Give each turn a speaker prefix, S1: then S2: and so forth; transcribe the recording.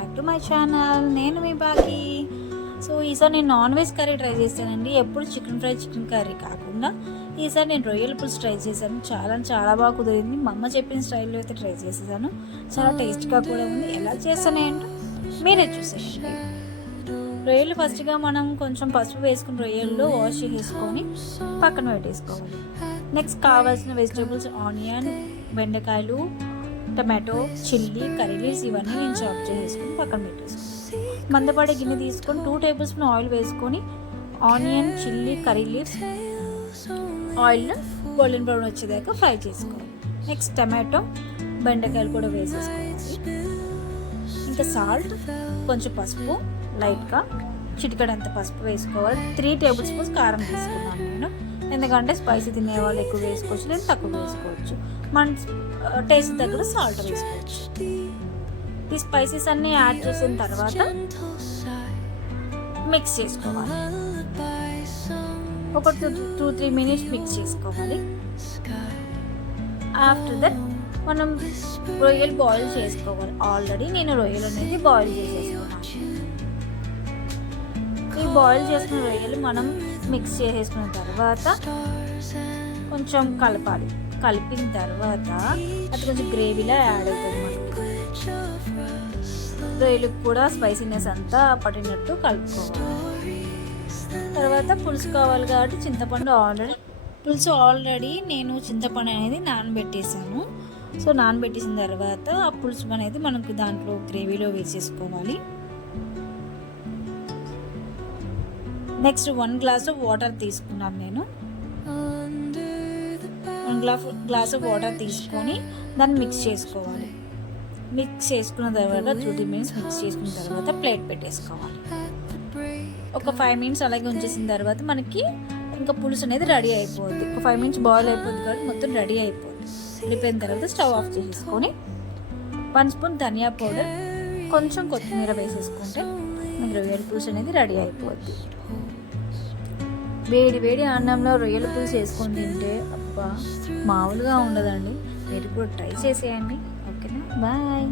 S1: Back to my channel నేను మీ బాకి. So ఈసారి నేను నాన్ వెజ్ కర్రీ ట్రై చేశానండి. ఎప్పుడు చికెన్ ఫ్రై చికెన్ కర్రీ కాకుండా ఈసారి నేను రొయ్యల పులుసు ట్రై చేశాను. చాలా చాలా బాగా కుదిరింది. మా అమ్మ చెప్పిన స్టైల్లో అయితే ట్రై చేసేసాను. చాలా టేస్ట్గా కూడా ఉంది. ఎలా చేస్తానే ఏంటో మీరే చూసేయండి. రొయ్యలు ఫస్ట్గా మనం కొంచెం పసుపు వేసుకుని రొయ్యల్లో వాష్ చేసుకొని పక్కన పెట్టేసుకోవాలి. నెక్స్ట్ కావాల్సిన వెజిటేబుల్స్ ఆనియన్ బెండకాయలు టమాటో చిల్లీ కర్రీ లీవ్స్ ఇవన్నీ నేను చాప్ చేసుకుని పక్కన పెట్టేసుకున్నాను మందపడే గిన్నె తీసుకొని టూ టేబుల్ స్పూన్ ఆయిల్ వేసుకొని onion chilli curry leaves oil golden brown వచ్చేదాకా ఫ్రై చేసుకోవాలి. నెక్స్ట్ టమాటో బెండకాయలు కూడా వేసేసుకోవాలి. ఇంకా సాల్ట్ కొంచెం పసుపు లైట్గా చిటికడంత పసుపు వేసుకోవాలి. త్రీ టేబుల్ స్పూన్స్ కారం తీసుకున్నాను నేను. ఎందుకంటే స్పైసీ తినే వాళ్ళు ఎక్కువ వేసుకోవచ్చు లేదా తక్కువ వేసుకోవచ్చు. మన టేస్ట్ దగ్గర సాల్ట్ వేసుకోవచ్చు. ఈ స్పైసెస్ అన్నీ యాడ్ చేసిన తర్వాత మిక్స్ చేసుకోవాలి. ఒక two two three minutes mix చేసుకోవాలి. ఆఫ్టర్ దట్ మనం రొయ్యలు బాయిల్ చేసుకోవాలి. ఆల్రెడీ నేను రొయ్యలు అనేది బాయిల్ చేసేసుకోవాలి ఈ బాయిల్ చేసిన రొయ్యలు మనం మిక్స్ చేసేసుకున్న తర్వాత కొంచెం కలపాలి. కలిపిన తర్వాత అది కొంచెం గ్రేవీలా యాడ్ అవుతుంది మనకి. రొయ్యలకు కూడా స్పైసీనెస్ అంతా పట్టినట్టు కలుపుకోవాలి. తర్వాత పులుసు కావాలి కాబట్టి చింతపండు ఆల్రెడీ పులుసు ఆల్రెడీ నేను చింతపండు అనేది నానబెట్టేసాను సో నానబెట్టేసిన తర్వాత ఆ పులుసు అనేది మనకు దాంట్లో గ్రేవీలో వేసేసుకోవాలి. Next one glass of water తీసుకున్నాను నేను. One glass glass of water తీసుకొని దాన్ని మిక్స్ చేసుకోవాలి. మిక్స్ చేసుకున్న తర్వాత టూ మినిట్స్ మిక్స్ చేసుకున్న తర్వాత ప్లేట్ పెట్టేసుకోవాలి. ఒక ఫైవ్ మినిట్స్ అలాగే ఉంచేసిన తర్వాత మనకి ఇంకా పులుసు అనేది రెడీ అయిపోద్ది. ఒక ఫైవ్ మినిట్స్ బాయిల్ అయిపోద్ది కాబట్టి మొత్తం రెడీ అయిపోద్ది. వెళ్ళిపోయిన తర్వాత స్టవ్ ఆఫ్ చేసేసుకొని వన్ స్పూన్ ధనియా పౌడర్ కొంచెం కొత్తిమీర వేసేసుకుంటే మనకి రొయ్యల పులుసు అనేది రెడీ అయిపోద్ది. వేడి వేడి అన్నంలో రొయ్యల పులుసు వేసుకొని తింటే అబ్బా మామూలుగా ఉండదండి. మీరు కూడా ట్రై చేసేయండి. ఓకేనా? బాయ్